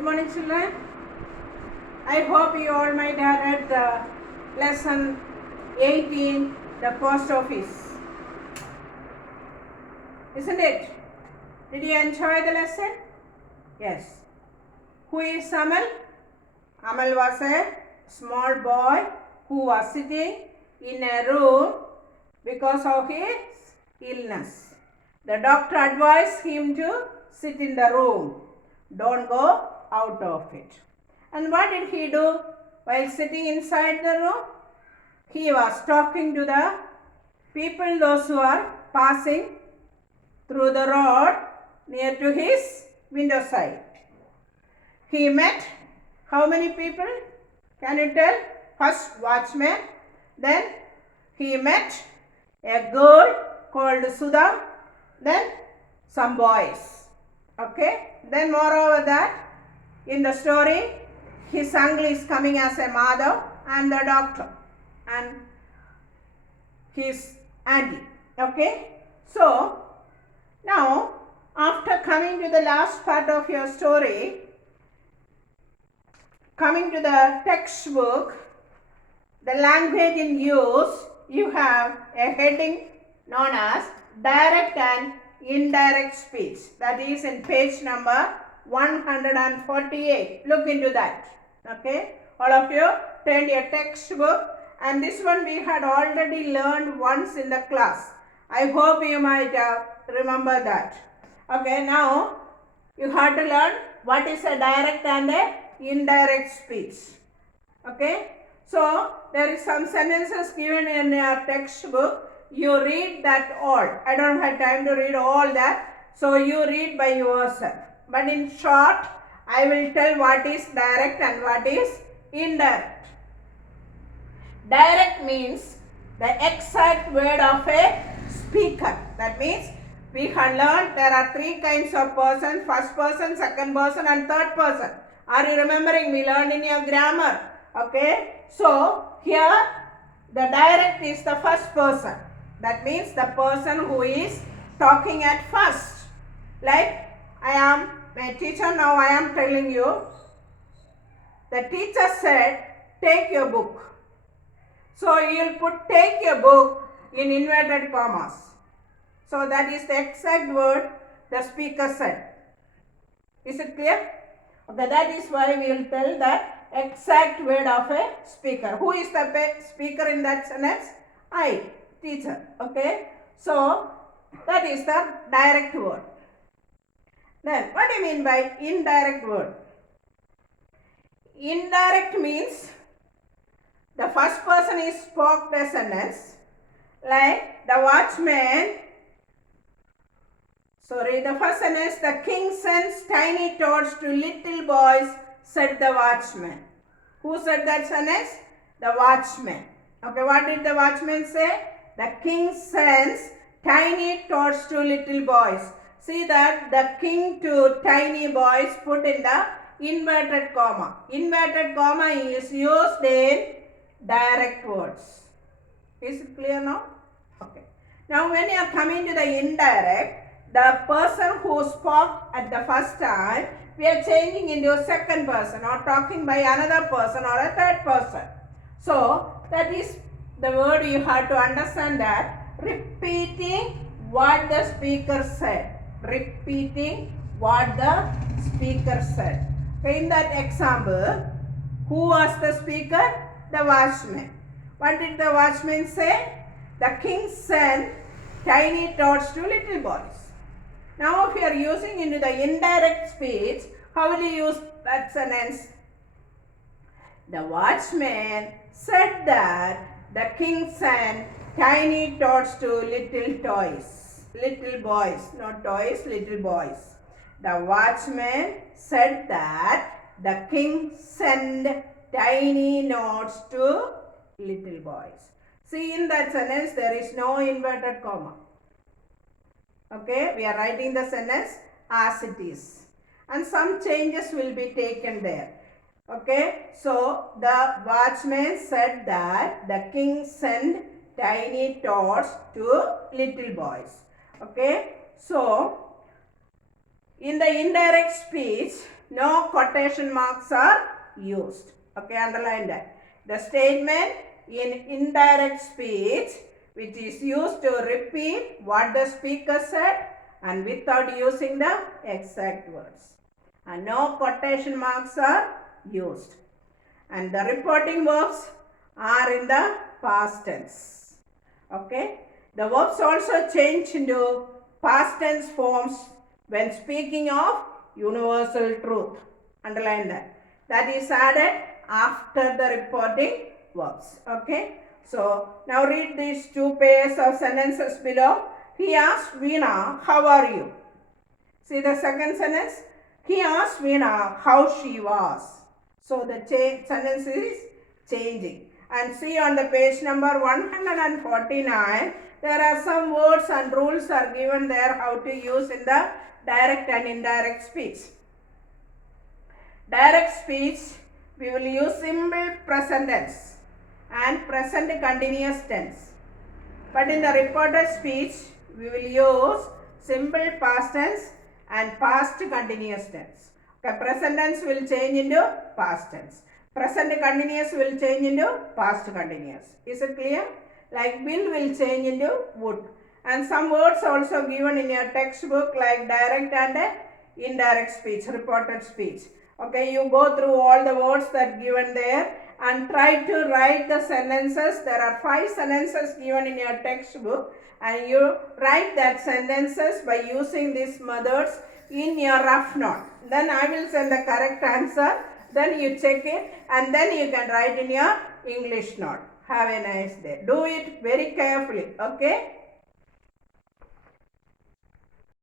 Good morning, children. I hope you all might have read the lesson 18, the post office. Isn't it? Did you enjoy the lesson? Yes. Who is Amal? Amal was a small boy who was sitting in a room because of his illness. The doctor advised him to sit in the room. Don't go out of it. And what did he do while sitting inside the room? He was talking to the people, those who are passing through the road near to his window side. He met how many people? Can you tell? First watchman. Then he met a girl called Sudha. Then some boys. Okay. Then moreover that in the story his uncle is coming as a mother and the doctor and his auntie. Okay. So now after coming to the last part of your story, coming to the textbook, the language in use, you have a heading known as direct and indirect speech. That is in page number 148. Look into that. Okay. All of you turn your textbook, and this one we had already learned once in the class. I hope you might remember that. Okay. Now you have to learn what is a direct and a indirect speech. Okay. So there is some sentences given in your textbook. You read that all. I don't have time to read all that. So you read by yourself. But in short, I will tell what is direct and what is indirect. Direct means the exact word of a speaker. That means we have learned there are three kinds of person: first person, second person and third person. Are you remembering? We learned in your grammar. Okay. So here the direct is the first person. That means the person who is talking at first. Like I am a teacher, now I am telling you. The teacher said, take your book. So you will put take your book in inverted commas. So that is the exact word the speaker said. Is it clear? Okay, that is why we will tell that exact word of a speaker. Who is the speaker in that sentence? I, teacher. Okay. So that is the direct word. Then what do you mean by indirect word? Indirect means the first person is spoke the sentence, like the watchman. The first sentence, the king sends tiny toads to little boys, said the watchman. Who said that sentence? The watchman. Okay, what did the watchman say? The king sends tiny toads to little boys. See that the king to tiny boys put in the inverted comma. Inverted comma is used in direct words. Is it clear now? Okay. Now when you are coming to the indirect, the person who spoke at the first time, we are changing into a second person or talking by another person or a third person. So that is the word you have to understand, that repeating what the speaker said. Repeating what the speaker said. In that example, who was the speaker? The watchman. What did the watchman say? The king sent tiny toads to little boys. Now if you are using into the indirect speech, how will you use that sentence? The watchman said that the king sent tiny toads to little toys. Little boys, not toys, little boys. The watchman said that the king sent tiny notes to little boys. See, in that sentence there is no inverted comma. Okay, we are writing the sentence as it is. And some changes will be taken there. Okay, so the watchman said that the king sent tiny toads to little boys. Okay, so in the indirect speech, no quotation marks are used. Okay, underline that. The statement in indirect speech which is used to repeat what the speaker said and without using the exact words. And no quotation marks are used. And the reporting verbs are in the past tense. Okay. The verbs also change into past tense forms when speaking of universal truth. Underline that. That is added after the reporting verbs. Okay. So now read these two pairs of sentences below. He asked Veena, how are you? See the second sentence. He asked Veena how she was. So the sentence is changing. And see on the page number 149, there are some words and rules are given there how to use in the direct and indirect speech. Direct speech, we will use simple present tense and present continuous tense. But in the reported speech, we will use simple past tense and past continuous tense. Okay, present tense will change into past tense. Present continuous will change into past continuous. Is it clear? Like will change into would. And some words also given in your textbook like direct and indirect speech, reported speech. Okay, you go through all the words that given there and try to write the sentences. There are 5 sentences given in your textbook and you write that sentences by using these methods in your rough note. Then I will send the correct answer. Then you check it and then you can write in your English note. Have a nice day. Do it very carefully. Okay.